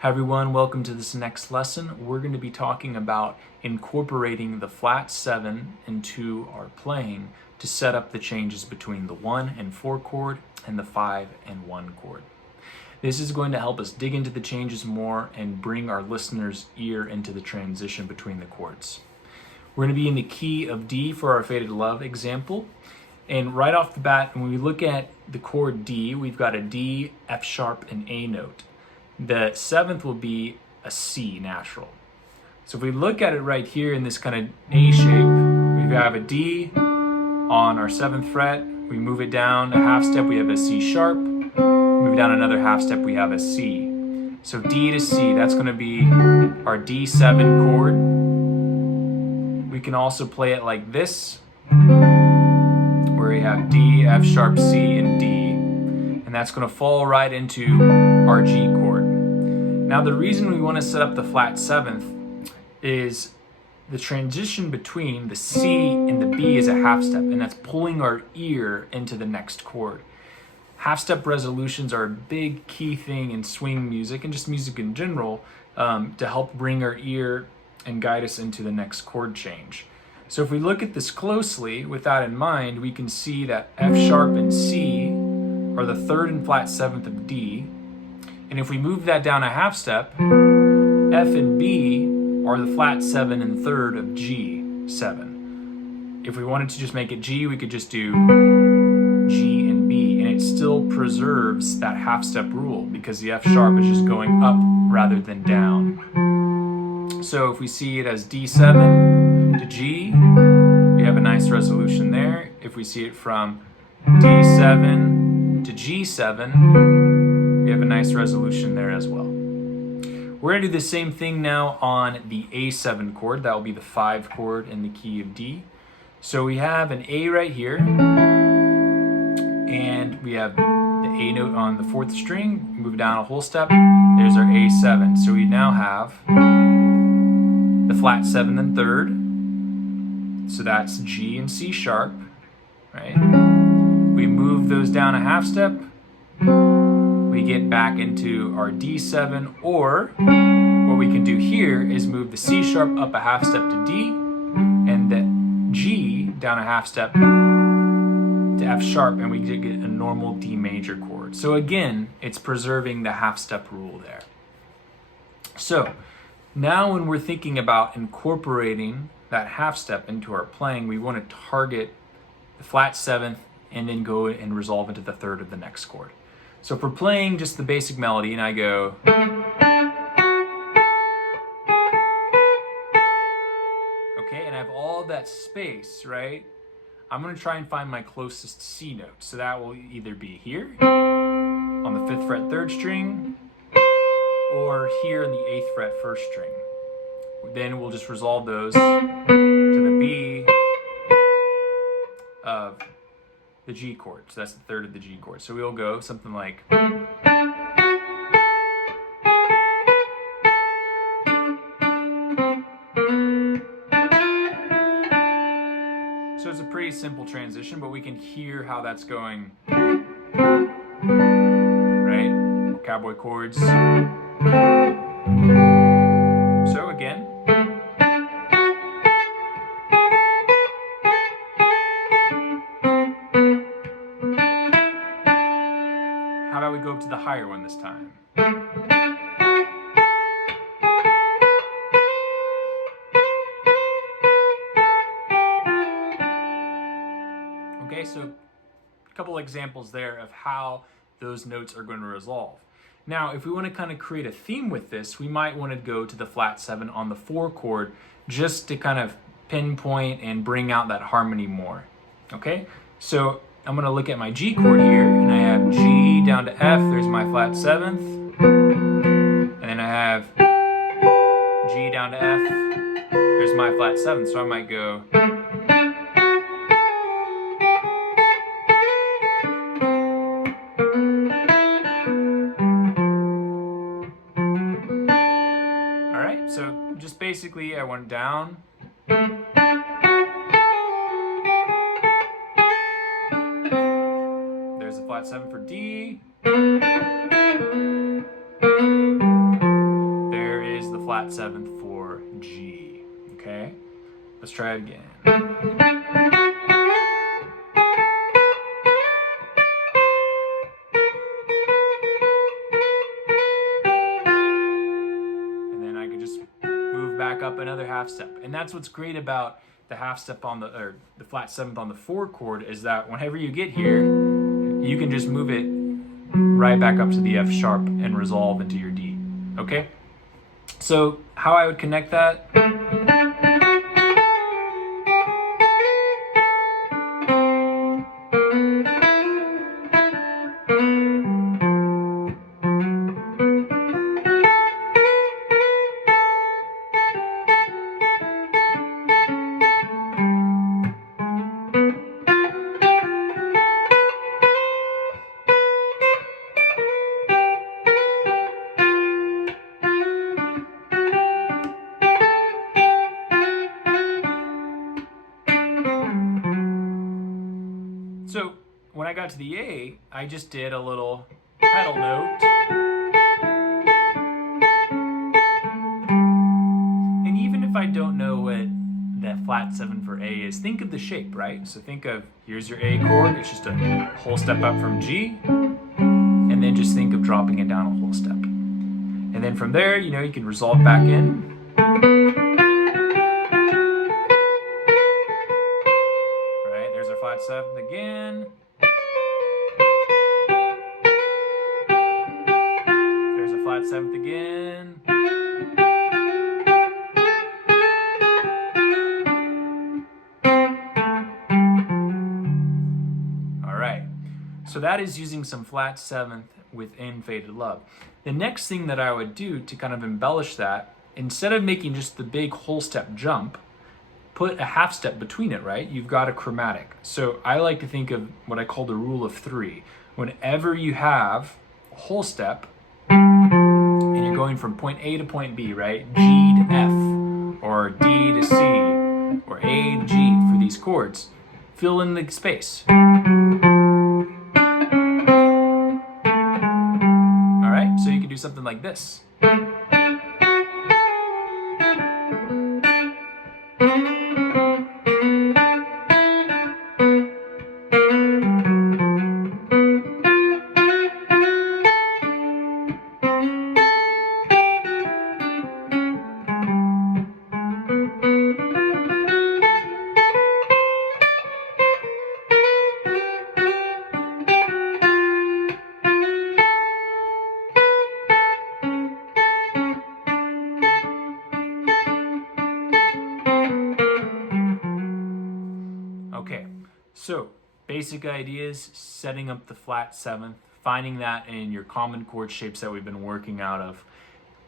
Hi everyone, welcome to this next lesson. We're going to be talking about incorporating the flat 7 into our playing to set up the changes between the 1 and 4 chord and the 5 and 1 chord. This is going to help us dig into the changes more and bring our listener's ear into the transition between the chords. We're going to be in the key of D for our Faded Love example. And right off the bat, when we look at the chord D, we've got a D, F sharp, and A note. The 7th will be a C natural. So if we look at it right here in this kind of A shape, we have a D on our 7th fret. We move it down a half step, we have a C sharp. Move down another half step, we have a C. So D to C, that's going to be our D7 chord. We can also play it like this, where we have D, F sharp, C, and D. And that's going to fall right into our G chord. Now the reason we want to set up the flat 7th is the transition between the C and the B is a half step, and that's pulling our ear into the next chord. Half step resolutions are a big key thing in swing music and just music in general to help bring our ear and guide us into the next chord change. So if we look at this closely with that in mind, we can see that F sharp and C are the 3rd and flat 7th of D. And if we move that down a half step, F and B are the flat 7 and 3rd of G7. If we wanted to just make it G, we could just do G and B, and it still preserves that half step rule because the F sharp is just going up rather than down. So if we see it as D7 to G, we have a nice resolution there. If we see it from D7 to G7, we have a nice resolution there as well. We're going to do the same thing now on the A7 chord. That will be the 5 chord in the key of D. So we have an A right here, and we have the A note on the 4th string. Move down a whole step. There's our A7. So we now have the flat 7 and 3rd. So that's G and C sharp, right? We move those down a half step. We get back into our D7, or what we can do here is move the C sharp up a half step to D and the G down a half step to F sharp, and we get a normal D major chord. So again, it's preserving the half step rule there. So now when we're thinking about incorporating that half step into our playing, we want to target the flat 7th and then go and resolve into the 3rd of the next chord. So if we're playing just the basic melody and I go, okay, and I have all that space, right? I'm going to try and find my closest C note. So that will either be here on the 5th fret 3rd string or here in the 8th fret 1st string. Then we'll just resolve those to the B of the G chord. So that's the 3rd of the G chord. So we'll go something like, so it's a pretty simple transition, but we can hear how that's going, right? Cowboy chords. So again, how about we go up to the higher one this time? Okay, so a couple examples there of how those notes are going to resolve. Now, if we want to kind of create a theme with this, we might want to go to the flat 7 on the 4 chord just to kind of pinpoint and bring out that harmony more. Okay, so I'm going to look at my G chord here, and I have G down to F, there's my flat 7th, and then I have G down to F, there's my flat 7th, so I might go, alright, so just basically I went down, there's a flat 7 for D, flat seventh for G. Okay, let's try it again. And then I could just move back up another half step. And that's what's great about the half step on the flat seventh on the 4 chord, is that whenever you get here, you can just move it right back up to the F sharp and resolve into your D. Okay? So how I would connect that? So when I got to the A, I just did a little pedal note. And even if I don't know what the flat 7 for A is, think of the shape, right? So think of, here's your A chord, it's just a whole step up from G, and then just think of dropping it down a whole step. And then from there, you know, you can resolve back in. Right, there's our flat 7 again. There's a flat 7th again. So that is using some flat 7th within Faded Love. The next thing that I would do to kind of embellish that, instead of making just the big whole step jump, put a half step between it, right? You've got a chromatic. So I like to think of what I call the rule of 3. Whenever you have a whole step, and you're going from point A to point B, right? G to F, or D to C, or A to G for these chords, fill in the space. So you can do something like this. Okay, so basic ideas, setting up the flat 7th, finding that in your common chord shapes that we've been working out of.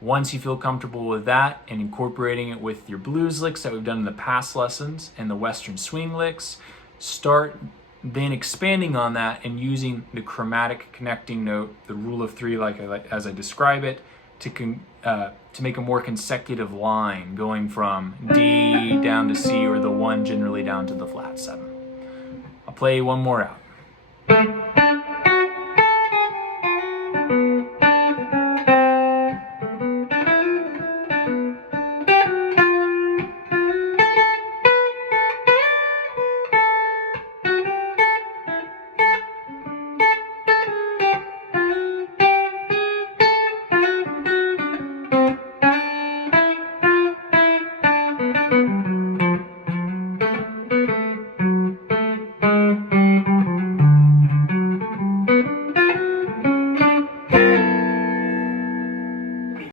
Once you feel comfortable with that and incorporating it with your blues licks that we've done in the past lessons and the Western swing licks, start then expanding on that and using the chromatic connecting note, the rule of 3, as I describe it, to make a more consecutive line going from D down to C, or the 1 generally down to the flat 7. I'll play one more out.